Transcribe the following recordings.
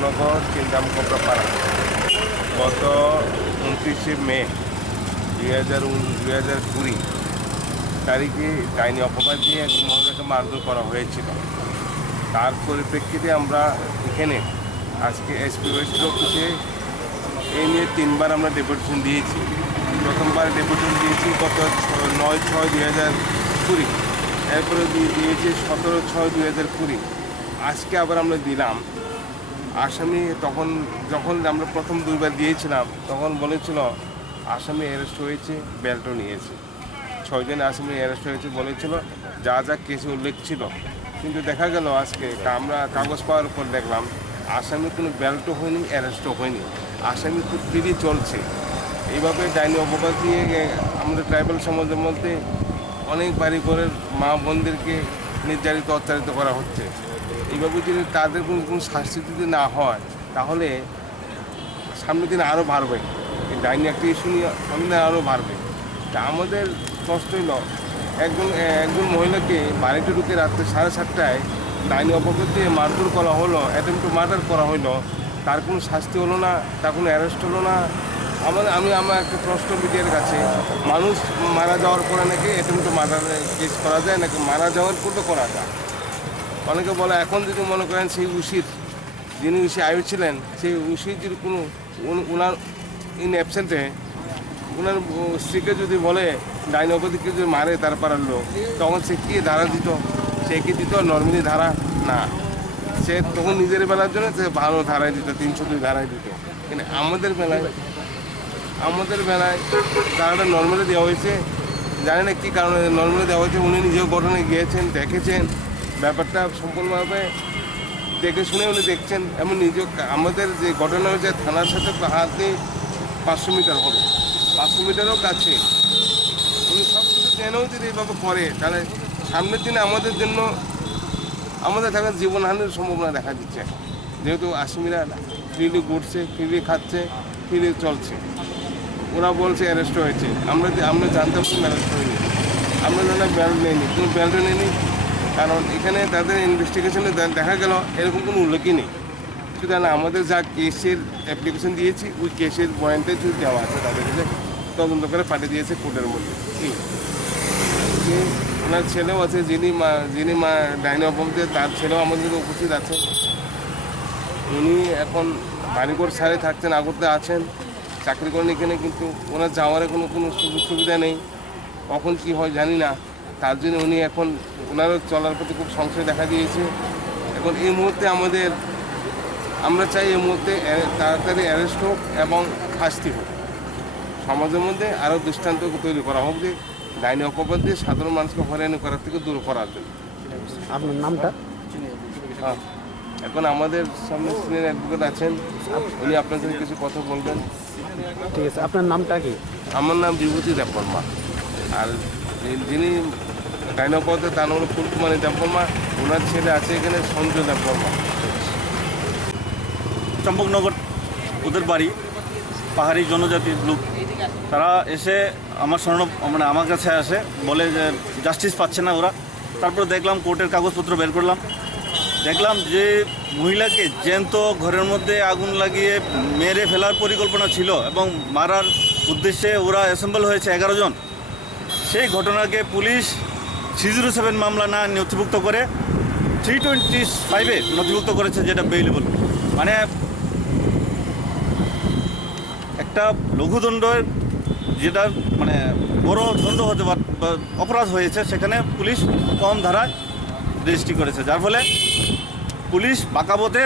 চম্পকনগর চিন্তাম কোপড়াপাড়া গত 29শে মে 2020 তারিখে ডাইনি অপবাদ দিয়ে এক মহিলাকে মারধর করা হয়েছিল। তার পরিপ্রেক্ষিতে আমরা এখানে আজকে এসপি ওয়েস্ট অফিসে এই নিয়ে 3বার আমরা ডেপুটেশন দিয়েছি। প্রথমবার ডেপুটেশন দিয়েছি গত 9/6/2020, এরপরে দিয়েছি 17/6/2020। আজকে আবার আমরা দিলাম। আসামি যখন আমরা প্রথম 2বার দিয়েছিলাম তখন বলেছিল আসামি অ্যারেস্ট হয়েছে, বেল্টও নিয়েছে। 6 জন আসামি অ্যারেস্ট হয়েছে বলেছিল, যা যা কেসে উল্লেখ ছিল। কিন্তু দেখা গেল আজকে আমরা কাগজ পাওয়ার পর দেখলাম আসামি কোনো বেল্টও হয়নি, অ্যারেস্টও হয়নি, আসামি খুব ফ্রি চলছে। এইভাবে ডাইনি অপবাদ দিয়ে আমাদের ট্রাইবাল সমাজের মধ্যে অনেক বাড়ি ঘরের মা বোনদেরকে নির্যাতিত অত্যাচারিত করা হচ্ছে। এইভাবে যদি তাদের কোনো শাস্তি যদি না হয় তাহলে সামনের দিন আরও বাড়বে। এই ডাইনি একটা ইস্যু নিয়ে সামনে দিন আরও বাড়বে। তা আমাদের কষ্ট হলো একজন মহিলাকে বাড়িতে ঢুকে রাত্রে 7:30টায় ডাইনি অপবাদ দিয়ে মারধর করা হলো, অ্যাটেম্প্ট টু মার্ডার করা হলো, তার কোনো শাস্তি হলো না, তার কোনো অ্যারেস্ট হলো না। আমার একটা প্রশ্ন মিডিয়ার কাছে, মানুষ মারা যাওয়ার পরে নাকি অ্যাটেম্প্ট টু মার্ডারে কেস করা যায় নাকি মারা যাওয়ার পর তো করা যায়? অনেকে বলে এখন যদি মনে করেন সেই যিনি আয়ু ছিলেন সেই উশির যদি কোনো ওনার ইন অ্যাবসেন্টে ওনার স্ত্রীকে যদি বলে ডাইনি অপবাদকে যদি মারে তার পাড়ার লোক, তখন সে কী ধারা দিত? সে কি দিত নর্মালি ধারা? না, সে তখন নিজের বেলার জন্য সে ভালো ধারায় দিত, 302 ধারায় দিত। কিন্তু আমাদের বেলায় ধারাটা নর্মালি দেওয়া হয়েছে। জানি না কী কারণে নর্মালি দেওয়া হয়েছে। উনি নিজেও ঘটনায় গিয়েছেন, দেখেছেন, ব্যাপারটা সম্পূর্ণভাবে দেখে শুনে উনি দেখছেন। এমন নিজেও আমাদের যে ঘটনা হয়েছে থানার সাথে হাতে 500 মিটার হবে, 500 মিটারও কাছে। উনি সব কিছু জেনেও যদি এইভাবে করে তাহলে সামনের দিনে আমাদের জন্য আমাদের থাকার জীবনহানির সম্ভাবনা দেখা দিচ্ছে। যেহেতু আসামিরা ফ্রিলি ঘুরছে, ফ্রিলি খাচ্ছে, ফ্রিলি চলছে। ওরা বলছে অ্যারেস্ট হয়েছে, আমরা জানতে পারছি অ্যারেস্ট হয়নি। আমরা জানা বেল্ট নেয়নি, কোনো বেল্টও নেয়নি। কারণ এখানে তাদের ইনভেস্টিগেশনে দেখা গেল এরকম কোনো উল্লেখই নেই। সুতরাং আমাদের যা কেসের অ্যাপ্লিকেশন দিয়েছি ওই কেসের পয়েন্টে যদি দেওয়া আছে তাদের কাছে তদন্ত করে পাঠিয়ে দিয়েছে কোর্টের মধ্যে। যে ওনার ছেলেও আছে, যিনি ডাইনি অপবাদে তার ছেলেও আমাদের উপস্থিত আছে। উনি এখন বাড়িঘর ছাড়ে থাকছেন, আগরতে আছেন, চাকরি করেন এখানে, কিন্তু ওনার যাওয়ার কোনো সুযোগ সুবিধা নেই। কখন কী হয় জানি না। তার জন্য উনি এখন ওনারও চলার প্রতি খুব সংশয় দেখা দিয়েছে। এখন এই মুহূর্তে আমরা চাই এই মুহূর্তে তাড়াতাড়ি অ্যারেস্ট হোক এবং শাস্তি হোক। সমাজের মধ্যে আরও দৃষ্টান্ত তৈরি করা হোক যে ডাইনি অপবাদ দিয়ে সাধারণ মানুষকে হয়রানি করার থেকে দূর করার জন্য। আপনার নামটা? হ্যাঁ, এখন আমাদের সামনে সিনিয়র অ্যাডভোকেট আছেন, উনি আপনাদের কিছু কথা বলবেন। ঠিক আছে, আপনার নামটা কি? আমার নাম বিভূতি দেববর্মা। আর যিনি ডাইনি অপবাদে তার নাম হলো ফুলকুমারী দেববর্মা। ওনার ছেলে আছে এখানে সঞ্জয় দেববর্মা। চম্পকনগর ওদের বাড়ি, পাহাড়ি জনজাতির লোক। তারা এসে আমার কাছে আসে, বলে যে জাস্টিস পাচ্ছে না ওরা। তারপর দেখলাম কোর্টের কাগজপত্র বের করলাম, দেখলাম যে মহিলাকে জ্যান্ত ঘরের মধ্যে আগুন লাগিয়ে মেরে ফেলার পরিকল্পনা ছিল এবং মারার উদ্দেশ্যে ওরা অ্যাসেম্বল হয়েছে 11 জন। সেই ঘটনাকে পুলিশ 307 মামলা না নথিভুক্ত করে 325-এ নথিভুক্ত করেছে, যেটা বেইলেবল। মানে একটা লঘুদণ্ডের যেটা মানে বড় দণ্ড হতে অপরাধ হয়েছে, সেখানে পুলিশ কম ধারায় রেজিস্ট্রি করেছে, যার ফলে পুলিশ বাঁকাবতে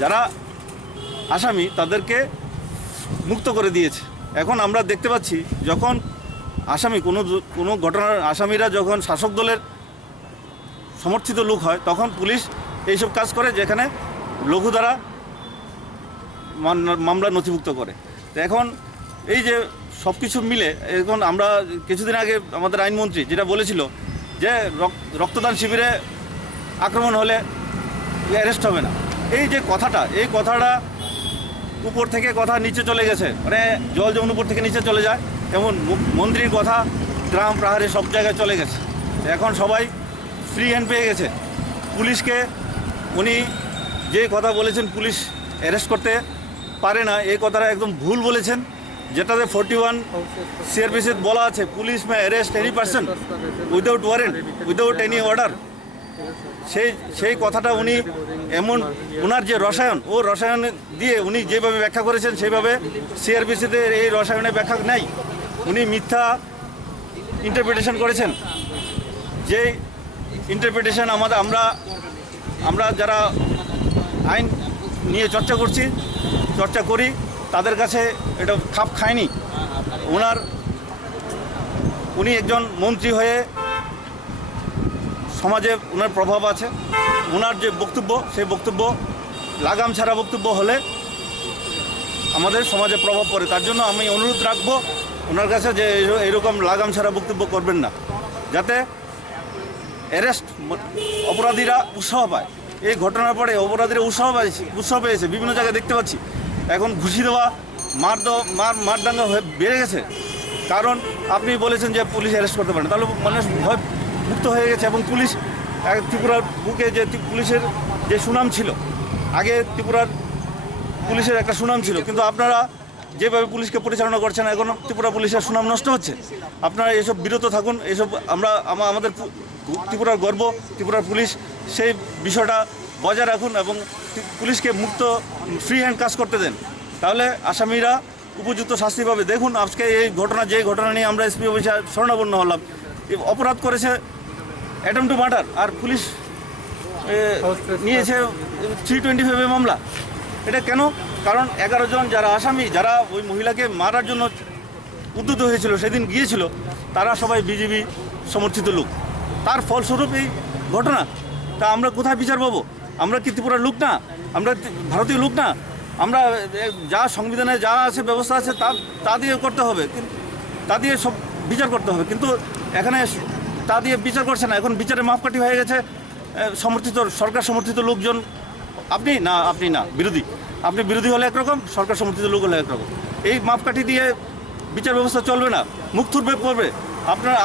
যারা আসামি তাদেরকে মুক্ত করে দিয়েছে। এখন আমরা দেখতে পাচ্ছি যখন আসামি কোনো ঘটনার আসামিরা যখন শাসক দলের সমর্থিত লোক হয় তখন পুলিশ এইসব কাজ করে, যেখানে লঘু দ্বারা মামলা নথিভুক্ত করে। তো এখন এই যে সব কিছু মিলে এখন আমরা কিছুদিন আগে আমাদের আইনমন্ত্রী যেটা বলেছিল যে রক্তদান শিবিরে আক্রমণ হলে অ্যারেস্ট হবে না, এই কথাটা উপর থেকে কথা নিচে চলে গেছে। মানে জল যেমন উপর থেকে নিচে চলে যায়, তেমন মন্ত্রীর কথা গ্রাম পাহাড়ে সব জায়গায় চলে গেছে। এখন সবাই ফ্রি হ্যান্ড পেয়ে গেছে। পুলিশকে উনি যে কথা বলেছেন পুলিশ অ্যারেস্ট করতে পারে না, এই কথাটা একদম ভুল বলেছেন। যেটাতে 41 সিআরপিসি বলা আছে, police may arrest any person without warrant, without any order. সেই কথাটা উনি এমন ওনার যে রসায়ন, ও রসায়ন দিয়ে উনি যেভাবে ব্যাখ্যা করেছেন সেইভাবে সিআরপিসিতে এই রসায়নের ব্যাখ্যা নেই। উনি মিথ্যা ইন্টারপ্রিটেশন করেছেন। যে ইন্টারপ্রিটেশন আমরা যারা আইন নিয়ে চর্চা করি তাদের কাছে এটা খাপ খায়নি। উনি একজন মন্ত্রী হয়ে সমাজে ওনার প্রভাব আছে। ওনার যে বক্তব্য, সেই বক্তব্য লাগাম ছাড়া বক্তব্য হলে আমাদের সমাজে প্রভাব পড়ে। তার জন্য আমি অনুরোধ রাখবো ওনার কাছে যে এরকম লাগাম ছাড়া বক্তব্য করবেন না, যাতে অ্যারেস্ট অপরাধীরা উৎসাহ পায়। এই ঘটনার পরে অপরাধীরা উৎসাহ পেয়েছে, বিভিন্ন জায়গায় দেখতে পাচ্ছি। এখন ঘুষি দেওয়া, মারদাঙ্গা বেড়ে গেছে। কারণ আপনি বলেছেন যে পুলিশ অ্যারেস্ট করতে পারেন, তাহলে মানুষ ভয় মুক্ত হয়ে গেছে। এবং পুলিশ ত্রিপুরার বুকে যে পুলিশের যে সুনাম ছিল, আগে ত্রিপুরার পুলিশের একটা সুনাম ছিল, কিন্তু আপনারা যেভাবে পুলিশকে পরিচালনা করছেন, এখন ত্রিপুরা পুলিশের সুনাম নষ্ট হচ্ছে। আপনারা এসব বিরত থাকুন। এসব আমাদের ত্রিপুরার গর্ব, ত্রিপুরার পুলিশ, সেই বিষয়টা বজায় রাখুন এবং পুলিশকে মুক্ত ফ্রি হ্যান্ড কাজ করতে দেন, তাহলে আসামিরা উপযুক্ত শাস্তি পাবে। দেখুন আজকে যে ঘটনা নিয়ে আমরা এসপি অফিসে শরণাপন্ন হলাম, অপরাধ করেছে অ্যাটেম্প টু মার্ডার, আর পুলিশ নিয়েছে 325 মামলা। এটা কেন? কারণ 11 জন যারা আসামি, যারা ওই মহিলাকে মারার জন্য উদ্যত হয়েছিল, সেদিন গিয়েছিল, তারা সবাই বিজেপি সমর্থিত লোক। তার ফলস্বরূপ এই ঘটনা। তা আমরা কোথায় বিচার পাবো? আমরা কি ত্রিপুরার লোক না? আমরা ভারতীয় লোক না? আমরা যা সংবিধানে যা আছে, ব্যবস্থা আছে, তা দিয়ে করতে হবে, তা দিয়ে সব বিচার করতে হবে। কিন্তু এখানে তা দিয়ে বিচার করছে না। এখন বিচারে মাপকাঠি হয়ে গেছে সরকার সমর্থিত লোকজন। আপনি না বিরোধী। আপনি বিরোধী হলে একরকম, সরকার সমর্থিত লোক হলে একরকম। এই মাপকাঠি দিয়ে বিচার ব্যবস্থা চলবে না, মুখ থুরবে পড়বে।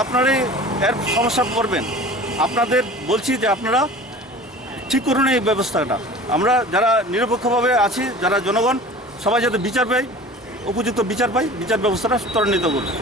আপনারাই এর সমস্যা পড়বেন। আপনাদের বলছি যে আপনারা ঠিক করুন এই ব্যবস্থাটা। আমরা যারা নিরপেক্ষভাবে আছি, যারা জনগণ, সবাই যাতে বিচার পাই, উপযুক্ত বিচার পাই, বিচার ব্যবস্থাটা ত্বরান্বিত করুন।